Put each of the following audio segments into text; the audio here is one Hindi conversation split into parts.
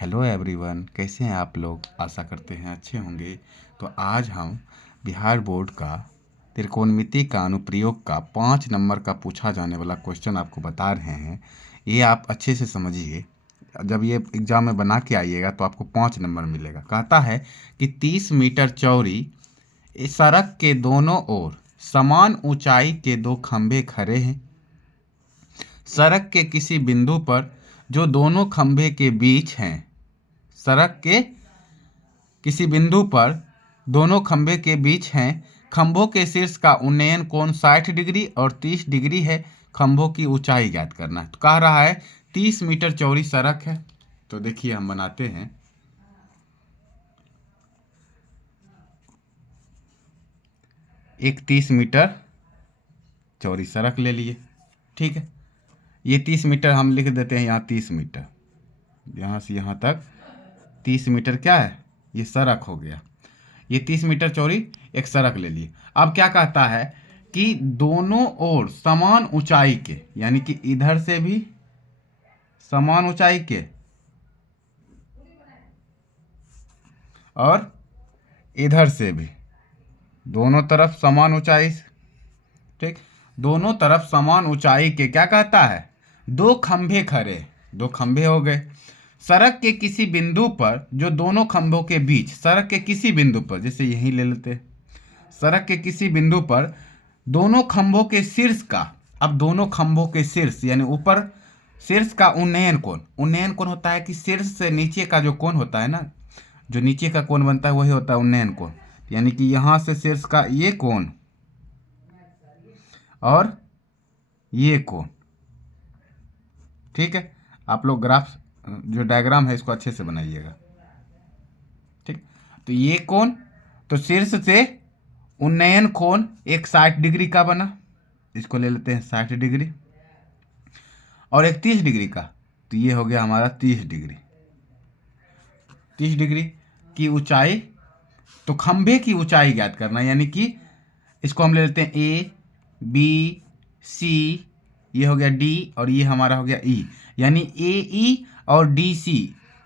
हेलो एवरीवन, कैसे हैं आप लोग। आशा करते हैं अच्छे होंगे। तो आज हम बिहार बोर्ड का त्रिकोणमिति का अनुप्रयोग का 5 नंबर का पूछा जाने वाला क्वेश्चन आपको बता रहे हैं। ये आप अच्छे से समझिए। जब ये एग्ज़ाम में बना के आइएगा तो आपको 5 नंबर मिलेगा। कहता है कि 30 मीटर चौड़ी इस सड़क के दोनों ओर समान ऊंचाई के दो खंभे खड़े हैं। सड़क के किसी बिंदु पर जो दोनों खंभे के बीच हैं, सड़क के किसी बिंदु पर दोनों खंभे के बीच हैं, खंभों के शीर्ष का उन्नयन कोण 60 डिग्री और 30 डिग्री है। खंभों की ऊंचाई ज्ञात करना है। तो कह रहा है 30 मीटर चौड़ी सड़क है। तो देखिए हम बनाते हैं। एक 30 मीटर चौड़ी सड़क ले लिए, ठीक है। ये 30 मीटर हम लिख देते हैं यहाँ 30 मीटर, यहाँ से यहाँ तक 30 मीटर क्या है, ये सड़क हो गया। ये 30 मीटर चौड़ी एक सड़क ले लिए। अब क्या कहता है कि दोनों ओर समान ऊंचाई के, यानी कि इधर से भी समान ऊंचाई के और इधर से भी, दोनों तरफ समान ऊंचाई, ठीक। दोनों तरफ समान ऊंचाई के क्या कहता है, दो खंभे खड़े, दो खंभे हो गए। सड़क के किसी बिंदु पर जो दोनों खंभों के बीच, सड़क के किसी बिंदु पर, जैसे यहीं ले लेते हैं, सड़क के किसी बिंदु पर दोनों खंभों के शीर्ष का, अब दोनों खंभों के शीर्ष यानी ऊपर शीर्ष का उन्नयन कोण, उन्नयन कोण होता है कि शीर्ष से नीचे का जो कोण होता है ना, जो नीचे का कोण बनता है वही होता है उन्नयन कोण। यानी कि यहाँ से शीर्ष का ये कोण और ये कोण, ठीक है। आप लोग ग्राफ जो डायग्राम है इसको अच्छे से बनाइएगा, ठीक। तो ये कोण, तो शीर्ष से उन्नयन कोण एक 60 डिग्री का बना, इसको ले लेते हैं 60 डिग्री, और एक 30 डिग्री का, तो ये हो गया हमारा 30 डिग्री। 30 डिग्री की ऊंचाई, तो खंभे की ऊंचाई ज्ञात करना, यानी कि इसको हम ले लेते हैं ए बी सी, ये हो गया डी और ये हमारा हो गया ई, यानी ए ई और डी सी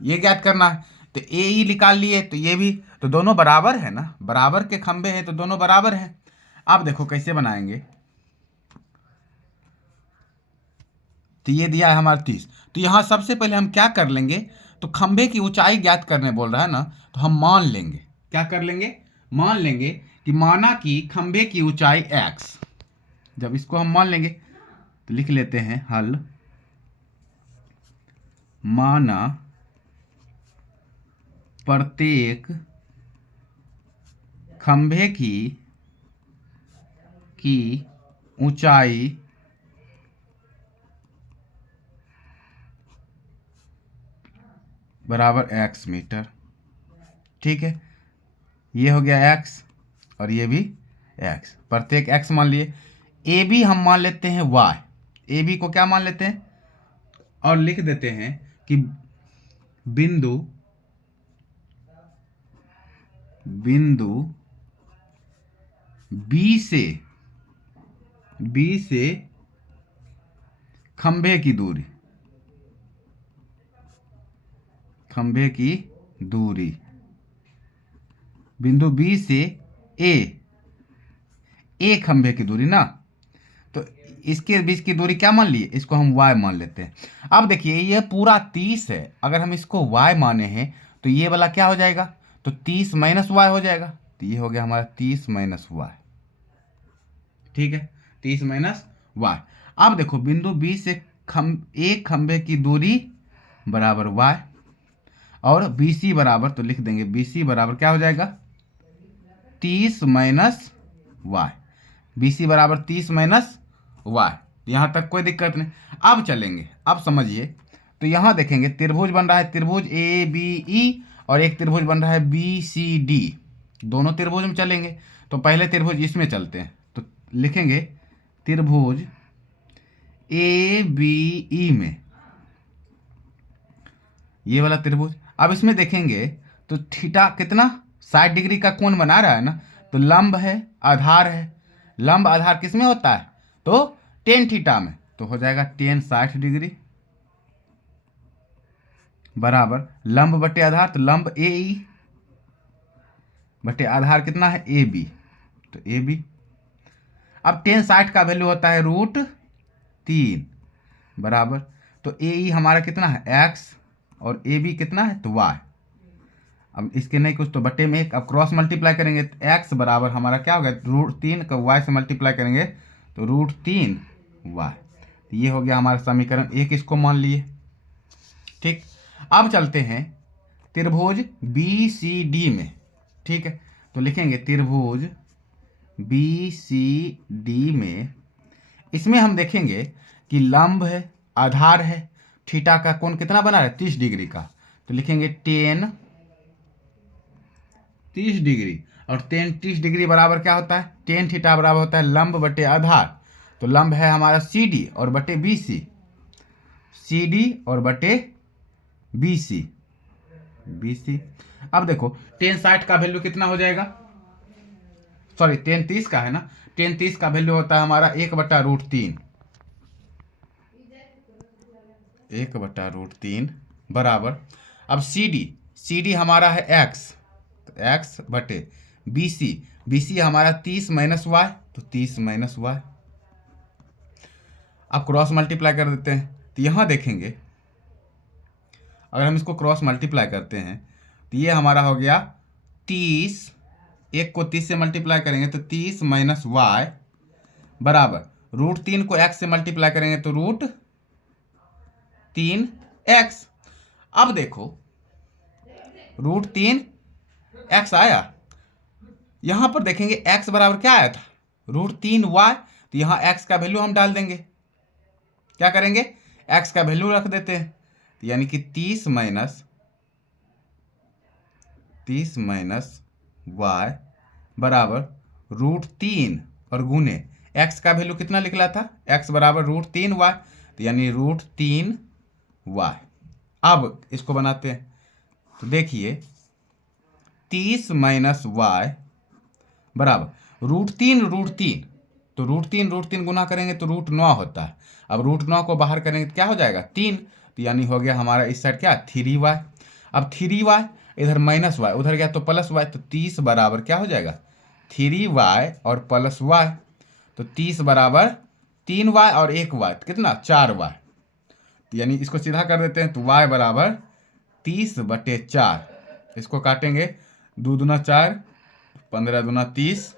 ये ज्ञात करना है। तो ए ई निकाल लिए, तो ये भी, तो दोनों बराबर है ना, बराबर के खंभे हैं तो दोनों बराबर हैं। अब देखो कैसे बनाएंगे। तो ये दिया है हमारा 30, तो यहाँ सबसे पहले हम क्या कर लेंगे, तो खंभे की ऊंचाई ज्ञात करने बोल रहा है ना, तो हम मान लेंगे, क्या कर लेंगे, मान लेंगे कि माना कि खंभे की ऊंचाई x। जब इसको हम मान लेंगे तो लिख लेते हैं हल। माना प्रत्येक खंभे की ऊंचाई बराबर x मीटर, ठीक है। ये हो गया x और ये भी x, प्रत्येक x मान लिए। ए बी हम मान लेते हैं y, ए बी को क्या मान लेते हैं, और लिख देते हैं कि बिंदु बी से खंभे की दूरी, बिंदु बी से ए खंभे की दूरी ना, तो इसके बीच की दूरी क्या मान लिए, इसको हम y मान लेते हैं। अब देखिए ये पूरा 30 है, अगर हम इसको y माने हैं तो ये वाला क्या हो जाएगा, तो 30 माइनस y हो जाएगा, तो ये हो गया हमारा 30 माइनस y, ठीक है, 30 माइनस y। अब देखो बिंदु बी से एक खंभे की दूरी बराबर y, और बी सी बराबर, तो लिख देंगे बी सी बराबर क्या हो जाएगा, 30 माइनस y, बी सी बराबर 30 माइनस y। यहाँ तक कोई दिक्कत नहीं। अब चलेंगे, अब समझिए। तो यहाँ देखेंगे त्रिभुज बन रहा है, त्रिभुज ए बी ई, और एक त्रिभुज बन रहा है बी सी डी, दोनों त्रिभुज में चलेंगे। तो पहले त्रिभुज इसमें चलते हैं, तो लिखेंगे त्रिभुज ए बी ई में, ये वाला त्रिभुज। अब इसमें देखेंगे तो थीटा कितना, 60 डिग्री का कोण बना रहा है ना, तो लंब है आधार है, लंब आधार किस में होता है, तो टेन थीटा में, तो हो जाएगा टेन 60 डिग्री बराबर लंब बटे आधार, तो लंब ए ई बटे आधार कितना है ए बी, तो ए बी। अब टेन 60 का वैल्यू होता है √3 बराबर, तो ए ई हमारा कितना है एक्स और ए बी कितना है तो वाई। अब इसके नहीं कुछ तो बटे में एक, अब क्रॉस मल्टीप्लाई करेंगे तो एक्स बराबर हमारा क्या होगा √3 का वाई से मल्टीप्लाई करेंगे तो √3 वाई। तो ये हो गया हमारा समीकरण एक, इसको मान लिए। ठीक, अब चलते हैं त्रिभुज बी सी डी में। ठीक है, तो लिखेंगे त्रिभुज बी सी डी में, इसमें हम देखेंगे कि लंब है, आधार है, थीटा का कोण कितना बना है 30 डिग्री का, तो लिखेंगे 30 डिग्री, और 30 डिग्री बराबर क्या होता है टेन थीटा बराबर होता है लंब बटे आधार। तो लंब है हमारा सी डी और बटे बी सी, सी डी और बटे बी सी, बी सी। अब देखो टेन 60 का वैल्यू कितना हो जाएगा, सॉरी टेन 30 का है ना, टेन 30 का वैल्यू होता है हमारा 1/√3, 1/√3 बराबर। अब सी डी हमारा है एक्स, तो एक्स बटे बी सी हमारा 30 माइनस वाई, तो 30 माइनस वाई। अब क्रॉस मल्टीप्लाई कर देते हैं, तो यहाँ देखेंगे अगर हम इसको क्रॉस मल्टीप्लाई करते हैं तो ये हमारा हो गया 30, एक को 30 से मल्टीप्लाई करेंगे तो 30 माइनस वाई बराबर √3 को x से मल्टीप्लाई करेंगे तो √3x। अब देखो √3x आया, यहां पर देखेंगे x बराबर क्या आया था √3y, तो यहां x का वैल्यू हम डाल देंगे, क्या करेंगे x का वैल्यू रख देते हैं, तो यानी कि 30 माइनस y बराबर √3 और गुने x का वैल्यू कितना निकला था x बराबर √3y, तो यानी √3y। अब इसको बनाते हैं, तो देखिए 30 माइनस y बराबर √3, तो √3 गुना करेंगे तो √9 होता है। अब √9 को बाहर करेंगे तो क्या हो जाएगा 3, तो यानी हो गया हमारा इस साइड क्या 3y। अब 3y इधर माइनस y, उधर गया तो प्लस y, तो 30 बराबर क्या हो जाएगा 3y और प्लस y, तो 30 बराबर 3y और 1y, तो कितना 4y, तो यानी इसको सीधा कर देते हैं तो y बराबर 30/4, इसको काटेंगे 2 दूना 4, 15 दूना 30,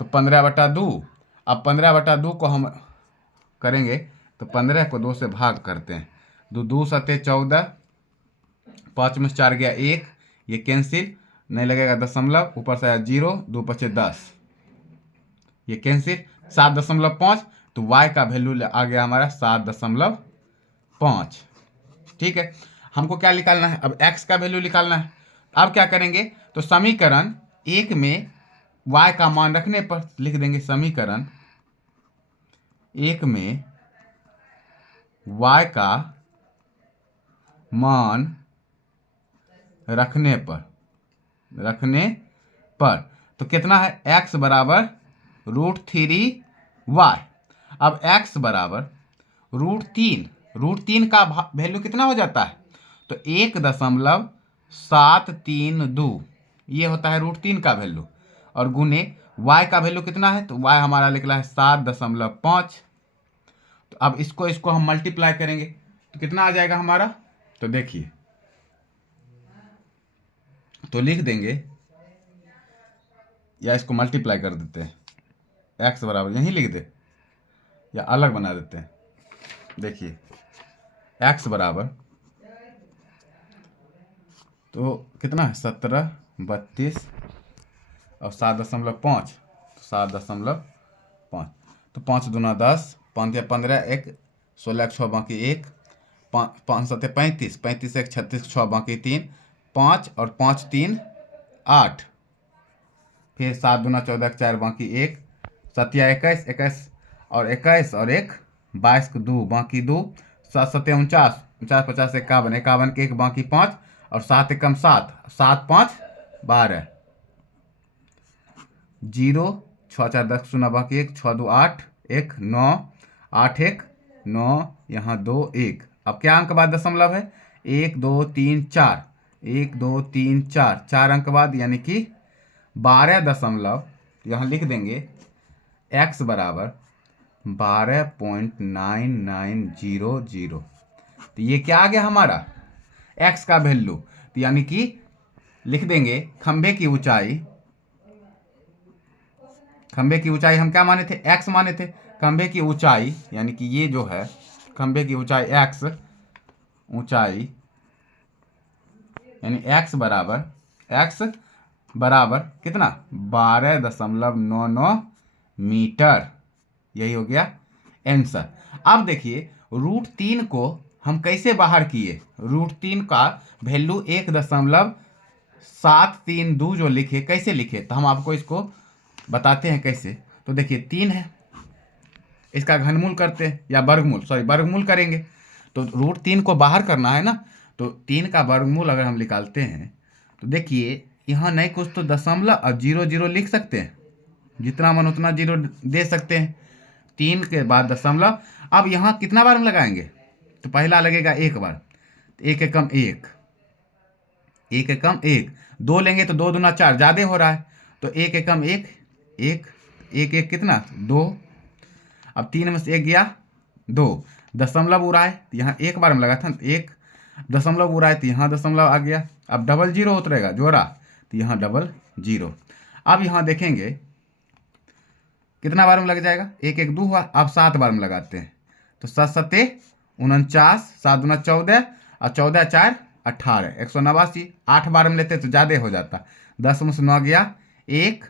तो 15/2। अब 15/2 को हम करेंगे तो 15 को 2 से भाग करते हैं, 2 सते 14, 5 में 4 गया 1, ये कैंसिल नहीं लगेगा दशमलव, ऊपर से आया 0, 2 पचे 10, ये कैंसिल 7.5, तो y का वैल्यू आ गया हमारा 7.5। ठीक है, हमको क्या निकालना है अब x का वैल्यू निकालना है। अब क्या करेंगे तो समीकरण एक में y का मान रखने पर लिख देंगे, समीकरण एक में y का मान रखने पर तो कितना है x बराबर √3y। अब x बराबर √3 का वैल्यू कितना हो जाता है तो 1.732, ये होता है √3 का वैल्यू, और गुने y का वैल्यू कितना है तो y हमारा निकला है 7.5। तो अब इसको हम मल्टीप्लाई करेंगे तो कितना आ जाएगा हमारा, तो देखिए तो लिख देंगे या इसको मल्टीप्लाई कर देते हैं, x बराबर यहीं लिख दे या अलग बना देते हैं। देखिए x बराबर तो कितना है 17, 32 और 7.5, 7.5, तो 5 दूना 10, 5 या 15, 1 16 6 बाकी 1, 5 7 35, 35 1 36 6 बाकी 3, 5 और 5 3 8, फिर 7 दूना 14 4 बाकी 1, 7 या 21 21 और 21 और 1 22 को 2 बाकी 2, 7 7 49, 49 50 51, 51 के 1 बाकी 5 और 7 एकम 7, 7 5 12, 0 6 4 10 0 बाकी 1, 6 2 8 1 9, 8 1 9, यहाँ 2 1। अब क्या अंक बाद दशमलव है 1 2 3 4, 1 2 3 4, 4 अंक बाद यानी कि 12 दशमलव, यहाँ लिख देंगे x बराबर 12.9900। तो ये क्या आ गया हमारा x का वैल्यू। तो यानी कि लिख देंगे खंभे की ऊंचाई हम क्या माने थे, x माने थे। खंभे की ऊंचाई यानी कि ये जो है खंभे की ऊंचाई x, ऊंचाई यानी x बराबर कितना 12.99 मीटर। यही हो गया आंसर। अब देखिए √3 को हम कैसे बाहर किए। √3 का वैल्यू 1.732 जो लिखे, कैसे लिखे, तो हम आपको इसको बताते हैं कैसे। तो देखिए 3 है, इसका घनमूल करते हैं या वर्गमूल करेंगे। तो √3 को बाहर करना है ना, तो 3 का वर्गमूल अगर हम निकालते हैं तो देखिए यहाँ नहीं कुछ तो दशमलव और 0 लिख सकते हैं, जितना मन उतना 0 दे सकते हैं। 3 के बाद दशमलव। अब यहाँ कितना बार हम लगाएंगे, तो पहला लगेगा 1 बार, 1 एकम 1, 1 एकम 1, 2 लेंगे तो 2 दूना 4, ज़्यादा हो रहा है, तो 1 एकम 1, 1, 1 कितना 2। अब 3 में से 1 गया 2, दशमलव हो रहा है तो यहाँ 1 बार हम लगा था, 1 दशमलव हो रहा है तो यहाँ दशमलव आ गया। अब 00 उतरेगा जोड़ा, तो यहाँ 00। अब यहाँ देखेंगे कितना बार में लग जाएगा, 1 1 2 हुआ। अब 7 बार में लगाते हैं, तो 7 7 49, 7 दूना 14 और 14 4 18, 189। 8 बार में लेते तो ज़्यादा हो जाता, 10 में से 9 गया 1,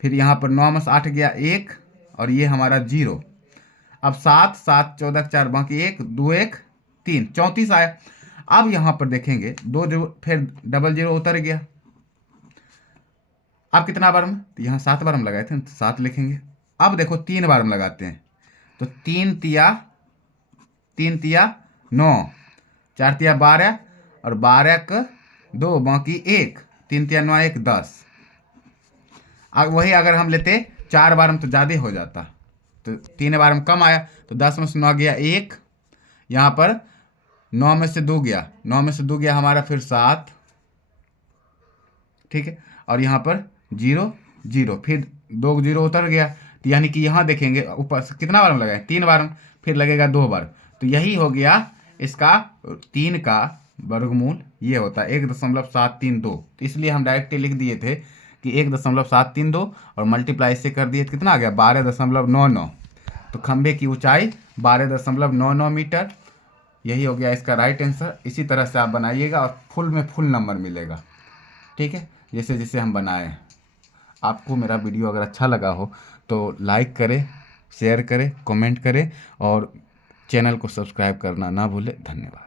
फिर यहाँ पर 9 में से 8 गया 1 और ये हमारा 0। अब 7 7 14 4 बाकी 1 2 1 3, 34 आया। अब यहाँ पर देखेंगे 2 जो फिर 00 उतर गया। अब कितना बार में, तो यहाँ 7 बार हम लगाए थे तो 7 लिखेंगे। अब देखो 3 बार हम लगाते हैं, तो 3 तिया 9, 4 तिया 12 और 12 का 2 बाकी 1, 3 तिया 9 1 10। अब वही अगर हम लेते 4 बार में तो ज़्यादा हो जाता, तो 3 बार में कम आया, तो 10 में से 9 गया 1, यहाँ पर 9 में से 2 गया, 9 में से 2 गया हमारा फिर 7, ठीक है, और यहाँ पर 0 0, फिर 2 0 उतर गया। तो यानी कि यहाँ देखेंगे ऊपर से कितना बार हम लगाए, 3 बार में, फिर लगेगा 2 बार। तो यही हो गया इसका 3 का वर्गमूल, ये होता है 1.732। तो इसलिए हम डायरेक्टली लिख दिए थे कि 1.732 और मल्टीप्लाई इससे कर दिए तो कितना आ गया 12.99। तो खंभे की ऊंचाई 12.99 मीटर। यही हो गया इसका राइट आंसर। इसी तरह से आप बनाइएगा और फुल में फुल नंबर मिलेगा, ठीक है, जैसे जैसे हम बनाए हैं। आपको मेरा वीडियो अगर अच्छा लगा हो तो लाइक करें, शेयर करें, कमेंट करें और चैनल को सब्सक्राइब करना ना भूलें। धन्यवाद।